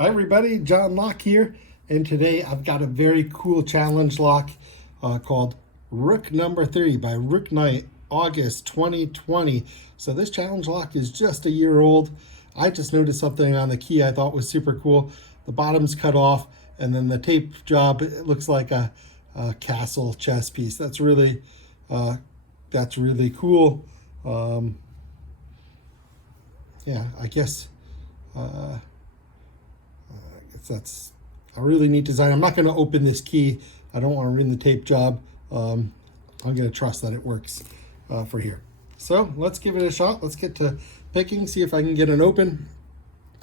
Hi everybody, John Locke here, and today I've got a very cool challenge lock called Rook number 3 by Rook Knight, August 2020. So this challenge lock is just a year old. I just noticed something on the key I thought was super cool. The bottom's cut off, and then the tape job, it looks like a castle chess piece. That's really cool. Yeah, I guess that's a really neat design. I'm not going to open this key. I don't want to ruin the tape job. I'm going to trust that it works for here. So let's give it a shot. Let's get to picking, see if I can get an open.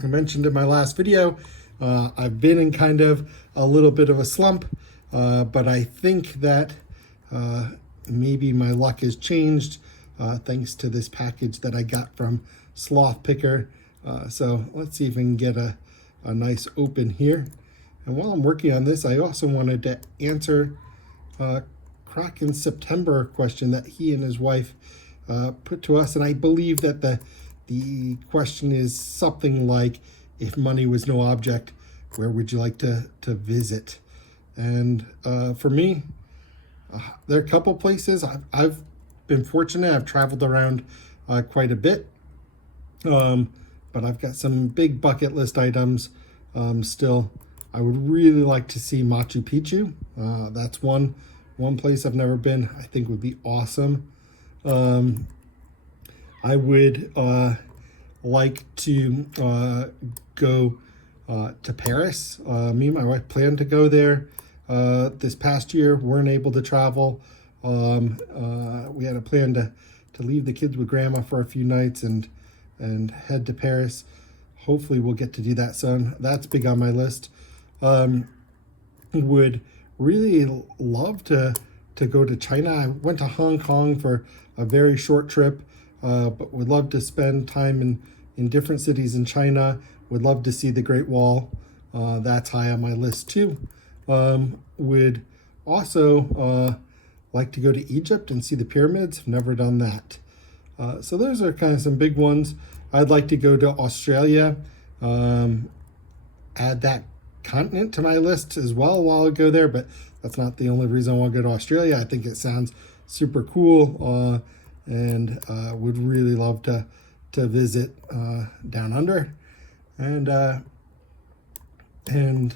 I mentioned in my last video, I've been in kind of a little bit of a slump, but I think that maybe my luck has changed thanks to this package that I got from Sloth Picker. So let's see if we can get a nice open here. And while I'm working on this, I also wanted to answer Kraken's September question that he and his wife put to us. And I believe that the question is something like, if money was no object, where would you like to visit? And for me, there are a couple places. I've been fortunate. I've traveled around quite a bit. But I've got some big bucket list items still. I would really like to see Machu Picchu. That's one place I've never been. I think would be awesome. I would like to go to Paris. Me and my wife planned to go there this past year. Weren't able to travel. We had a plan to leave the kids with grandma for a few nights and head to Paris. Hopefully we'll get to do that soon. That's big on my list. Would really love to go to China. I went to Hong Kong for a very short trip, but would love to spend time in different cities in China. Would love to see the Great Wall. That's high on my list too. Would also like to go to Egypt and see the pyramids. Never done that. So those are kind of some big ones. I'd like to go to Australia, add that continent to my list as well while I go there, but that's not the only reason I want to go to Australia. I think it sounds super cool, and would really love to visit down under. And in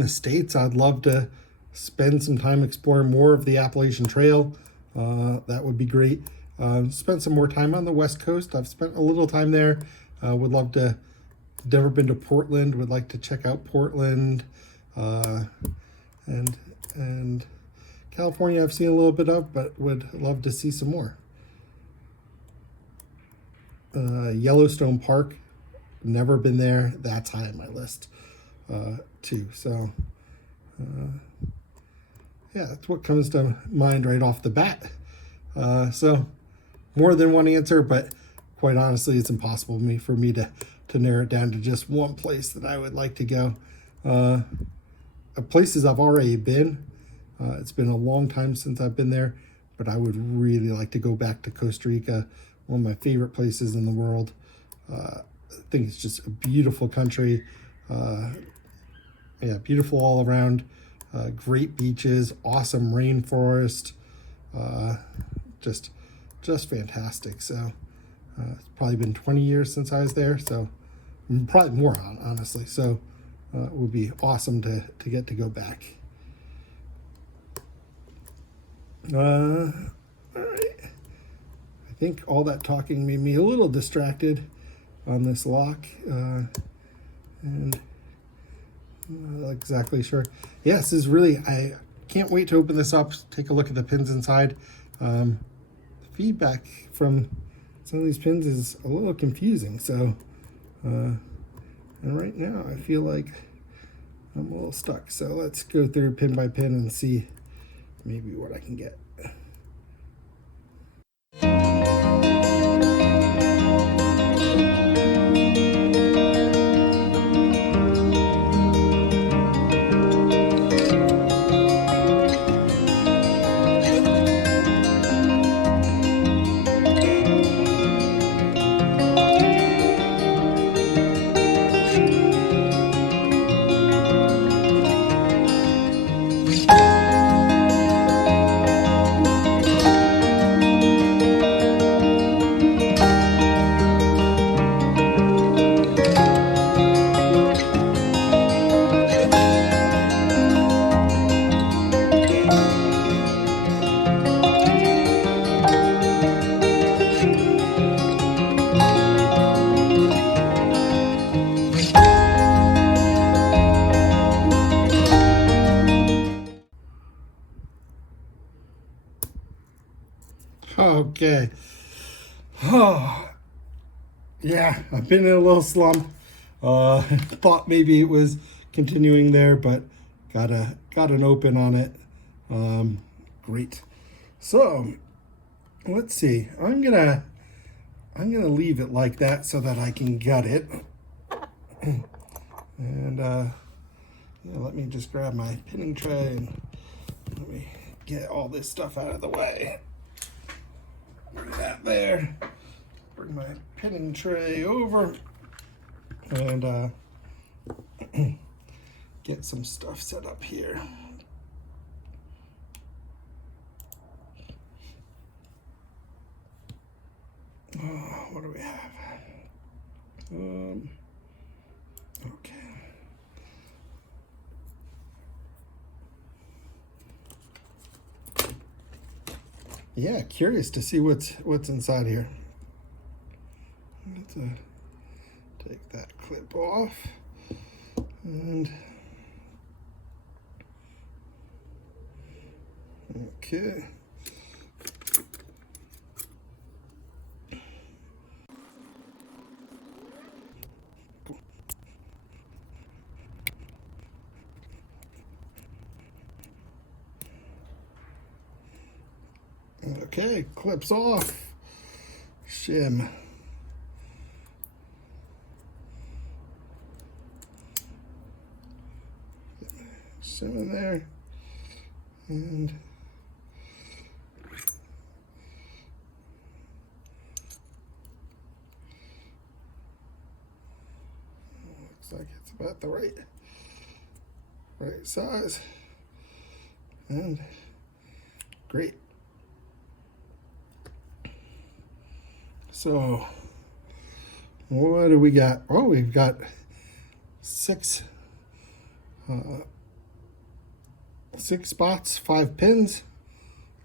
the States, I'd love to spend some time exploring more of the Appalachian Trail. That would be great. Spent some more time on the West Coast. I've spent a little time there. Would love to, never been to Portland, would like to check out Portland. And California I've seen a little bit of, but would love to see some more. Yellowstone Park, never been there. That's high on my list too. So yeah, that's what comes to mind right off the bat. So more than one answer, but quite honestly, it's impossible for me to narrow it down to just one place that I would like to go. Places I've already been. It's been a long time since I've been there, but I would really like to go back to Costa Rica, one of my favorite places in the world. I think it's just a beautiful country. Yeah, beautiful all around. Great beaches, awesome rainforest. Just fantastic. So it's probably been 20 years since I was there, so probably more honestly. So it would be awesome to get to go back. All right. I think all that talking made me a little distracted on this lock, and I'm not exactly sure. Yes, is really, I can't wait to open this up, take a look at the pins inside. Feedback from some of these pins is a little confusing, so and right now I feel like I'm a little stuck, so let's go through pin by pin and see maybe what I can get. Okay. Oh, yeah, I've been in a little slump. Thought maybe it was continuing there, but got an open on it. Great. So let's see. I'm gonna leave it like that so that I can gut it. And yeah, let me just grab my pinning tray and let me get all this stuff out of the way. Bring that there. Bring my pinning tray over and get some stuff set up here. What do we have? Okay. Yeah, curious to see what's inside here. Let's take that clip off and okay. Okay, clips off. Shim. Shim in there. And looks like it's about the right size. And great. So what do we got? Oh, we've got six spots, 5 pins.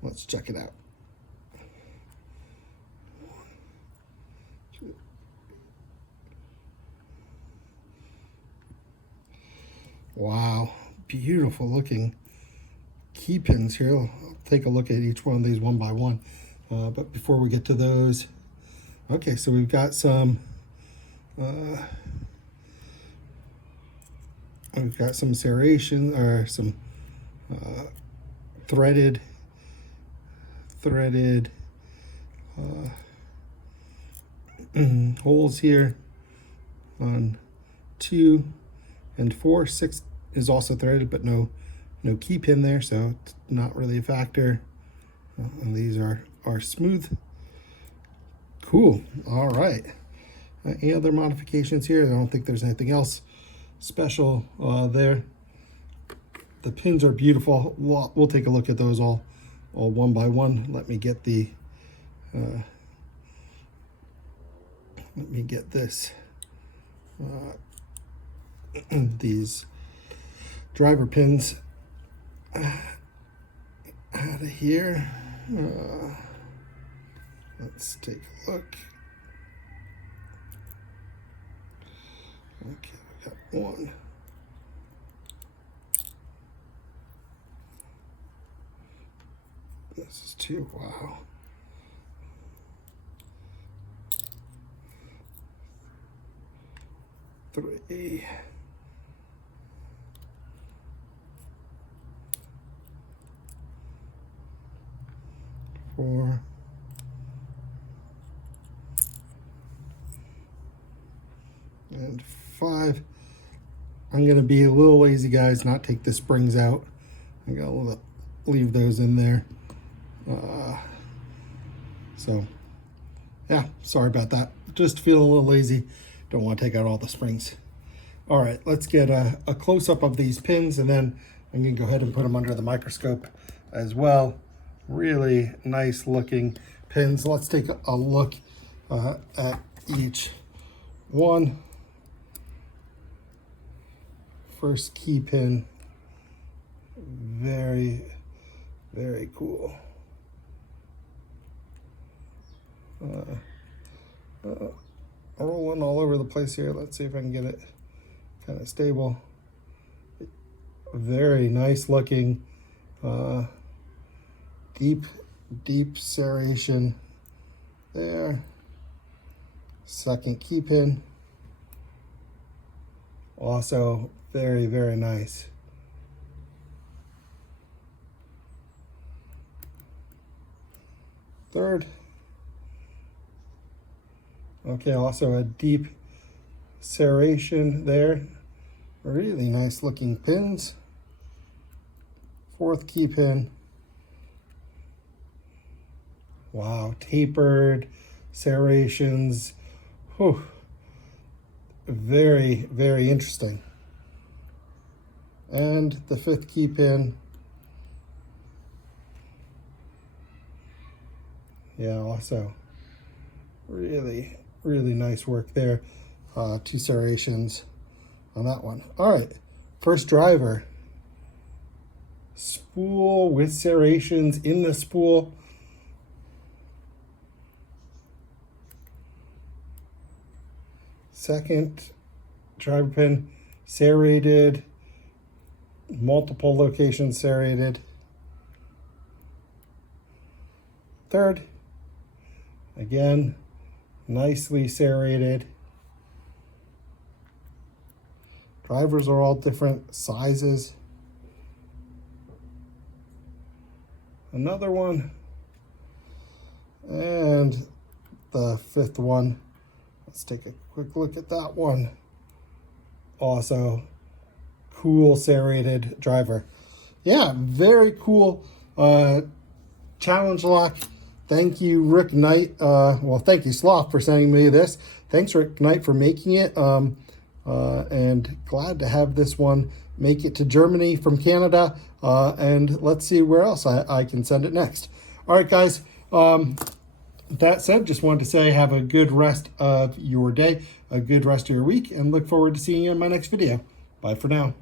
Let's check it out. Wow, beautiful looking key pins here. I'll take a look at each one of these one by one. But before we get to those, okay, so we've got some serration or some threaded holes here on 2 and 4. 6 is also threaded, but no key pin there, so it's not really a factor. And these are smooth. Cool. All right. Any other modifications here? I don't think there's anything else special there. The pins are beautiful. We'll take a look at those all one by one. Let me get this these driver pins out of here. Let's take a look. Okay, we got one. This is 2. Wow. 3. 4. And 5. I'm going to be a little lazy, guys, not take the springs out. I'm going to leave those in there. So, yeah, sorry about that. Just feeling a little lazy. Don't want to take out all the springs. All right, let's get a close-up of these pins, and then I'm going to go ahead and put them under the microscope as well. Really nice looking pins. Let's take a look at each one. First key pin, very, very cool. Rolling all over the place here. Let's see if I can get it kind of stable. Very nice looking, deep deep serration there. Second key pin. Also very, very nice. Third. Okay, also a deep serration there. Really nice looking pins. Fourth key pin. Wow, tapered serrations. Whew. Very, very interesting. And the fifth key pin. Yeah, also really, really nice work there. Two serrations on that one. All right, first driver. Spool with serrations in the spool. Second driver pin, serrated, multiple locations serrated. Third, again, nicely serrated. Drivers are all different sizes. Another one. And the fifth one. Let's take a quick look at that one. Also, cool serrated driver. Yeah, very cool challenge lock. Thank you, Rick Knight. Well, thank you, Sloth, for sending me this. Thanks, Rick Knight, for making it. And glad to have this one make it to Germany from Canada. And let's see where else I can send it next. All right, guys. That said, just wanted to say have a good rest of your day, a good rest of your week, and look forward to seeing you in my next video. Bye for now.